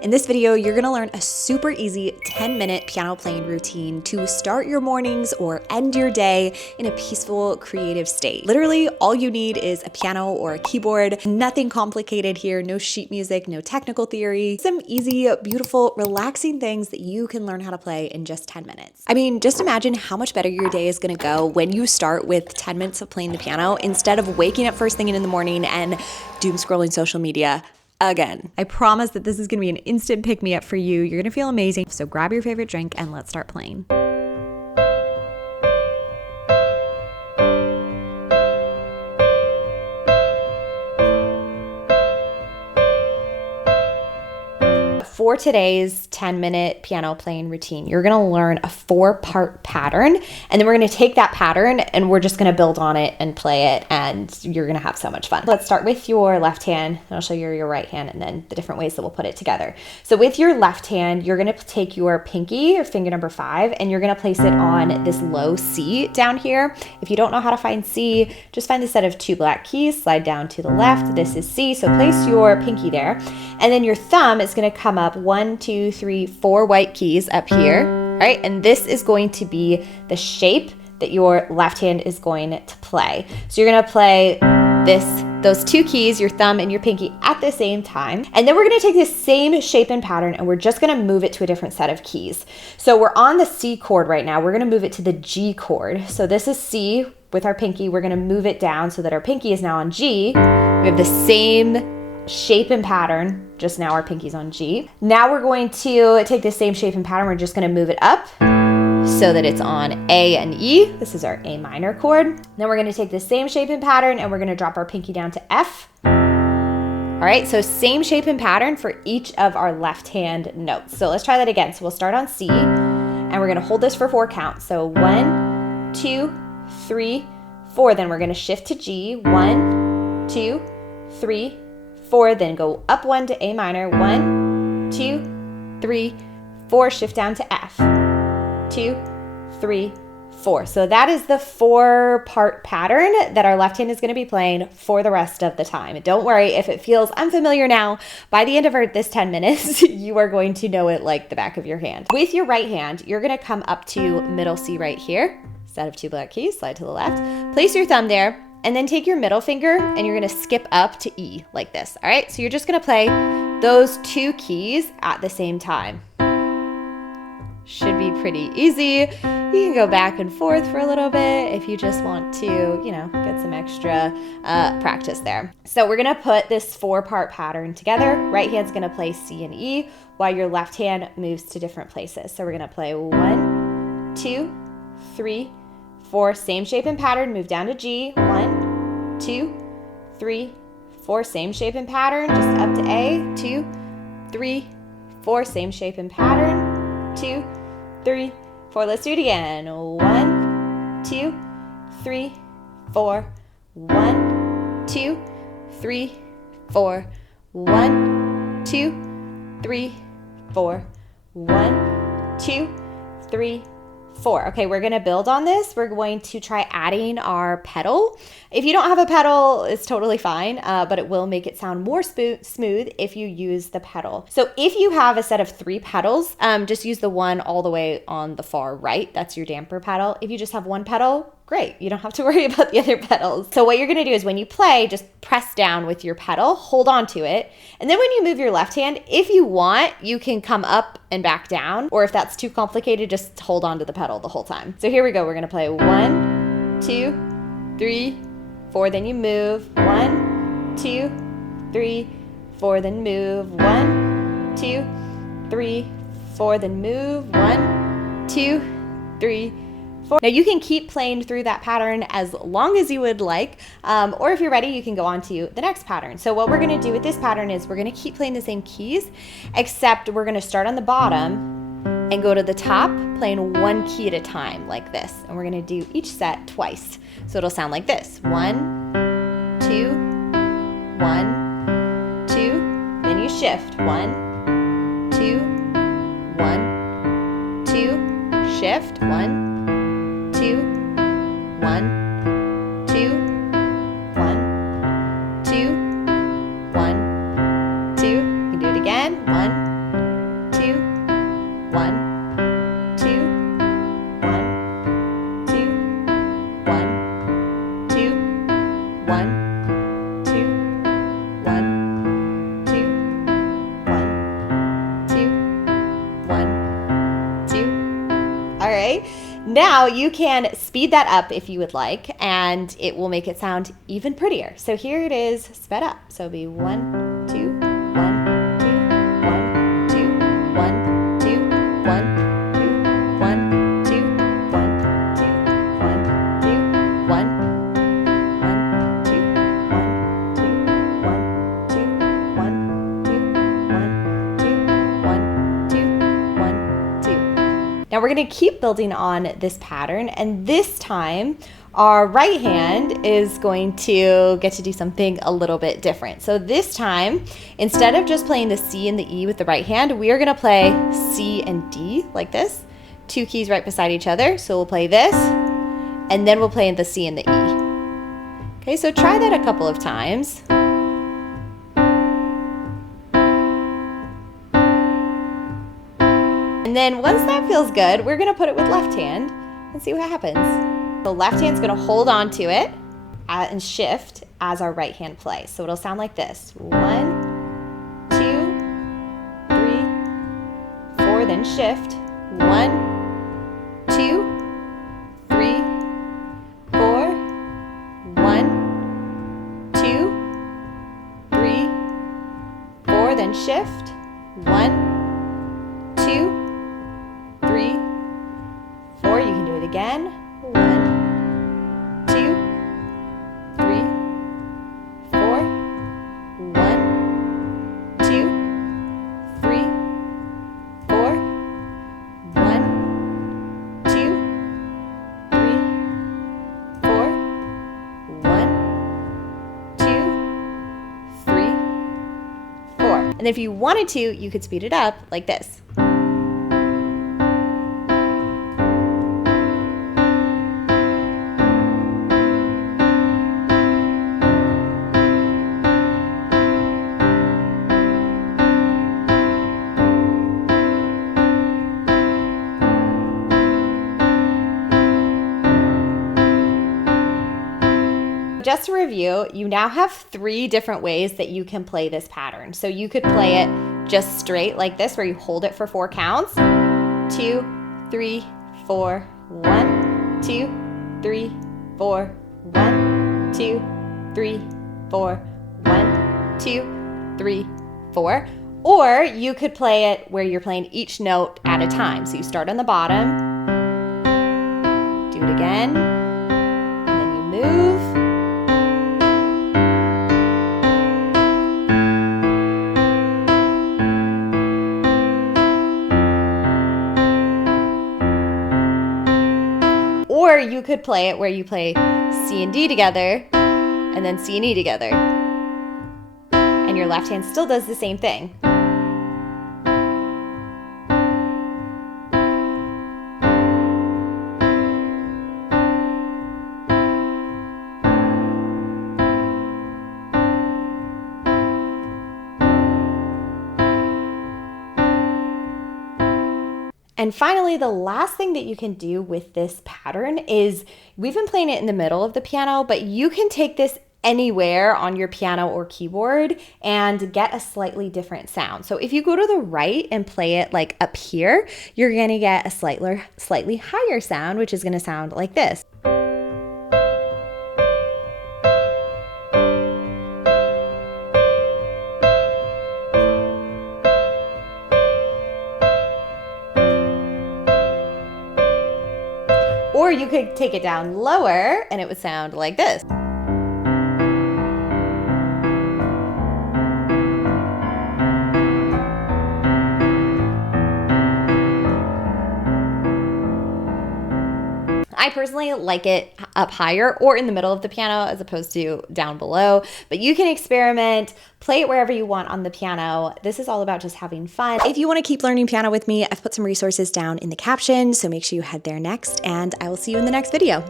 In this video, you're gonna learn a super easy 10-minute piano playing routine to start your mornings or end your day in a peaceful, creative state. Literally, all you need is a piano or a keyboard. Nothing complicated here, no sheet music, no technical theory. Some easy, beautiful, relaxing things that you can learn how to play in just 10 minutes. I mean, just imagine how much better your day is gonna go when you start with 10 minutes of playing the piano instead of waking up first thing in the morning and doom scrolling social media again. I promise that this is gonna be an instant pick-me-up for you. You're gonna feel amazing. So grab your favorite drink and let's start playing. For today's 10-minute piano playing routine, you're gonna learn a 4-part pattern, and then we're gonna take that pattern and we're just gonna build on it and play it, and you're gonna have so much fun. Let's start with your left hand, and I'll show you your right hand and then the different ways that we'll put it together. So with your left hand, you're gonna take your pinky, or finger number 5, and you're gonna place it on this low C down here. If you don't know how to find C, just find the set of 2 black keys, slide down to the left. This is C, so place your pinky there. And then your thumb is gonna come up 1, 2, 3, 4 white keys up here, right? And this is going to be the shape that your left hand is going to play. So you're gonna play those 2 keys, your thumb and your pinky, at the same time. And then we're gonna take this same shape and pattern and we're just gonna move it to a different set of keys. So we're on the C chord right now. We're gonna move it to the G chord. So this is C with our pinky. We're gonna move it down so that our pinky is now on G. We have the same shape and pattern, just now our pinky's on G. Now we're going to take the same shape and pattern, we're just gonna move it up so that it's on A and E. This is our A minor chord. Then we're gonna take the same shape and pattern and we're gonna drop our pinky down to F. All right, so same shape and pattern for each of our left hand notes. So let's try that again. So we'll start on C and we're gonna hold this for 4 counts. So 1, 2, 3, 4. Then we're gonna shift to G. 1, 2, 3, 4, then go up 1 to A minor. 1, 2, 3, 4. Shift down to F. 2, 3, 4. So that is the 4-part pattern that our left hand is going to be playing for the rest of the time. And don't worry if it feels unfamiliar now. By the end of this 10 minutes, you are going to know it like the back of your hand. With your right hand, you're going to come up to middle C right here. Set of 2 black keys, slide to the left. Place your thumb there. And then take your middle finger and you're gonna skip up to E like this, all right? So you're just gonna play those 2 keys at the same time. Should be pretty easy. You can go back and forth for a little bit if you just want to, get some extra practice there. So we're gonna put this 4-part pattern together. Right hand's gonna play C and E while your left hand moves to different places. So we're gonna play 1, 2, 3, 4, same shape and pattern, move down to G. 1, 2, 3, 4, same shape and pattern, just up to A. 2, 3, 4, same shape and pattern. 2, 3, 4. Let's do it again. 1, 2, 3, 4. 1, 2, 3, 4. 1, 2, 3, 4. 1, 2, 3, 4. Okay, we're gonna build on this. We're going to try adding our pedal. If you don't have a pedal, it's totally fine, but it will make it sound more smooth if you use the pedal. So if you have a set of 3 pedals, just use the one all the way on the far right. That's your damper pedal. If you just have 1 pedal, great. You don't have to worry about the other pedals. So what you're gonna do is when you play, just press down with your pedal, hold on to it. And then when you move your left hand, if you want, you can come up and back down. Or if that's too complicated, just hold on to the pedal the whole time. So here we go. We're gonna play 1, 2, 3, 4. Then you move. 1, 2, 3, 4. Then move. 1, 2, 3, 4. Then move. 1, 2, 3, 4. Now you can keep playing through that pattern as long as you would like, or if you're ready, you can go on to the next pattern. So what we're gonna do with this pattern is we're gonna keep playing the same keys, except we're gonna start on the bottom and go to the top, playing 1 key at a time like this. And we're gonna do each set twice. So it'll sound like this. 1, 2, 1, 2, then you shift. 1, 2, 1, 2, shift. 1, 2, 1, 2, 1, 2, 1, 2. You can do it again. 1, Now you can speed that up if you would like, and it will make it sound even prettier. So here it is sped up. So it'll be 1, 2, 1, 2, 1, 2, 1, 2, 1, 2, 1, 2, 1, 2, 1, 2, 1, 2, 1, 2, 1, 2, 1, 2, 1, 2. Now we're going to keep building on this pattern, and this time our right hand is going to get to do something a little bit different. So this time, instead of just playing the C and the E with the right hand, we are going to play C and D like this, 2 keys right beside each other. So we'll play this, and then we'll play the C and the E. Okay, so try that a couple of times. And then once that feels good, we're gonna put it with left hand and see what happens. The left hand's gonna hold on to it and shift as our right hand plays. So it'll sound like this. 1, 2, 3, 4, then shift. 1, 2, 3, 4, 1, 2, 3, 4, then shift. 1, 2, 3, 4. You can do it again. 1, 2, 3, 4. 1, 2, 3, 4. 1, 2, 3, 4. 1, 2, 3, 4. And if you wanted to, you could speed it up like this. Just to review, you now have 3 different ways that you can play this pattern. So you could play it just straight like this, where you hold it for 4 counts. 2, 3, 4, 1, 2, 3, 4, 1, 2, 3, 4, 1, 2, 3, 4. Or you could play it where you're playing each note at a time. So you start on the bottom, do it again, and then you move. Or you could play it where you play C and D together, and then C and E together. And your left hand still does the same thing. And finally, the last thing that you can do with this pattern is, we've been playing it in the middle of the piano, but you can take this anywhere on your piano or keyboard and get a slightly different sound. So if you go to the right and play it like up here, you're gonna get a slightly higher sound, which is gonna sound like this. Or you could take it down lower and it would sound like this. I personally like it up higher or in the middle of the piano as opposed to down below, but you can experiment, play it wherever you want on the piano. This is all about just having fun. If you want to keep learning piano with me, I've put some resources down in the caption, so make sure you head there next, and I will see you in the next video.